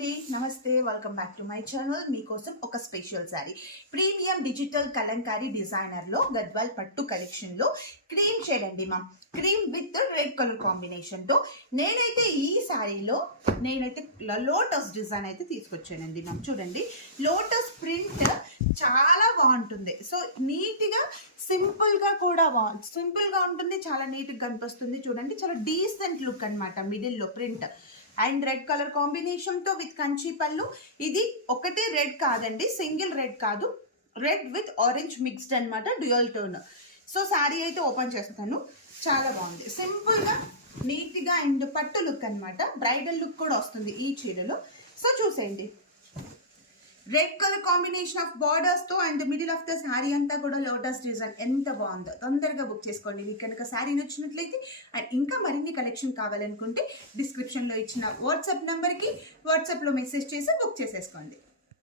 అండి, నమస్తే. Welcome back to my channel. మీకోసం ఒక special sari, premium digital Kalamkari designer లో గద్వాల్ పట్టు కలెక్షన్ లో క్రీమ్ షేడ్ అండి ma'am. Cream with red colour combination తో నేనైతే ఈ శారీలో లోటస్ డిజైన్ అయితే తీసుకొచ్చానండి మ్యామ్. చూడండి, లోటస్ ప్రింట్ చాలా బాగుంటుంది. సో నీట్ గా సింపుల్ గా కూడా సింపుల్ గా ఉంటుంది, చాలా నీట్ గా కనిపిస్తుంది. చూడండి, చాలా డీసెంట్ లుక్ అనమాట. మిడిల్ లో print and red colour combination తో విత్ కంచి పళ్ళు. ఇది ఒకటే రెడ్ కాదండి, సింగిల్ రెడ్ కాదు, రెడ్ విత్ ఆరెంజ్ మిక్స్డ్ అనమాట, డ్యూయల్ టోన్. సో శారీ అయితే ఓపెన్ చేస్తాను. చాలా బాగుంది, సింపుల్ గా నీట్ గా అండ్ పట్టు లుక్ అనమాట. బ్రైడల్ లుక్ కూడా వస్తుంది ఈ చీరలో. సో చూసేయండి, red colour combination of borders తో and middle of the sari అంతా కూడా లోటస్ డిజైన్. ఎంత బాగుందో, తొందరగా బుక్ చేసుకోండి మీకు కనుక శారీ నచ్చినట్లయితే. అండ్ ఇంకా మరిన్ని కలెక్షన్ కావాలనుకుంటే డిస్క్రిప్షన్ లో ఇచ్చిన వాట్సాప్ నెంబర్ కి వాట్సాప్ లో మెసేజ్ చేసి బుక్ చేసేసుకోండి.